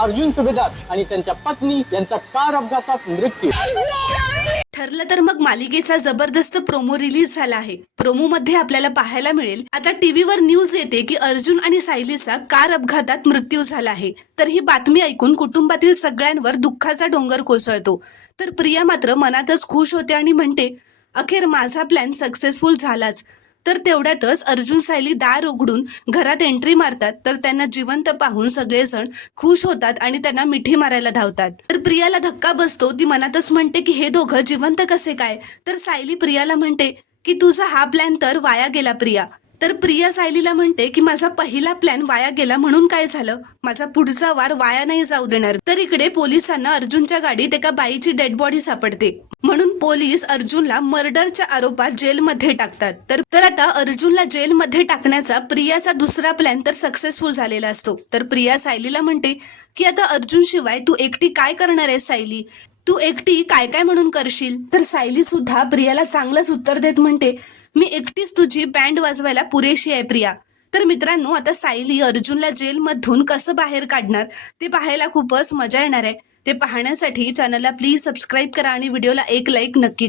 अर्जुन सुभेदार आणि त्यांच्या पत्नी यांचा कार अपघातात मृत्यू. ठरलं तर मग मालिकेचा जबरदस्त प्रोमो रिलीज झाला आहे. प्रोमो मध्ये आपल्याला पाहायला मिळेल, आता टीव्हीवर न्यूज येते की अर्जुन आणि सायलीचा कार अपघातात मृत्यू झाला आहे. तर ही बातमी ऐकून कुटुंबातील सगळ्यांवर दुःखाचा डोंगर कोसळतो. तर प्रिया मात्र मनातच खुश होते आणि म्हणते, अखेर माझा प्लॅन सक्सेसफुल झालाच. तर तेवढ्यातच अर्जुन सायली दार उघडून घरात एंट्री मारतात. तर त्यांना जिवंत पाहून सगळेजण खुश होतात आणि त्यांना मिठी मारायला धावतात. तर प्रियाला धक्का बसतो. ती मनातच म्हणते की हे दोघं जिवंत कसे काय. तर सायली प्रियाला म्हणते की तुझा हा प्लॅन तर वाया गेला प्रिया. तर प्रिया सायलीला म्हणते की माझा पहिला प्लॅन वाया गेला म्हणून काय झालं, माझा पुढचा वार वाया नाही जाऊ देणार. तर इकडे पोलिसांना अर्जुनच्या गाडीत एका बाईची डेड बॉडी सापडते, म्हणून पोलीस अर्जुनला मर्डरच्या आरोपात जेलमध्ये टाकतात. तर आता अर्जुनला जेलमध्ये टाकण्याचा प्रियाचा दुसरा प्लॅन तर सक्सेसफुल झालेला असतो. तर प्रिया सायलीला म्हणते की आता अर्जुन शिवाय तू एकटी काय करणार आहेस सायली, तू एकटी काय काय म्हणून करशील. तर सायली सुद्धा प्रियाला चांगलंच उत्तर देत म्हणते, मी एकटीच तुझी बँड वाजवायला पुरेशी आहे प्रिया. तर मित्रांनो, आता सायली अर्जुनला जेलमधून कसं बाहेर काढणार ते पाहायला खूपच मजा येणार आहे. ते पाहण्यासाठी चॅनलला प्लीज सबस्क्राईब करा आणि व्हिडिओला एक लाईक नक्की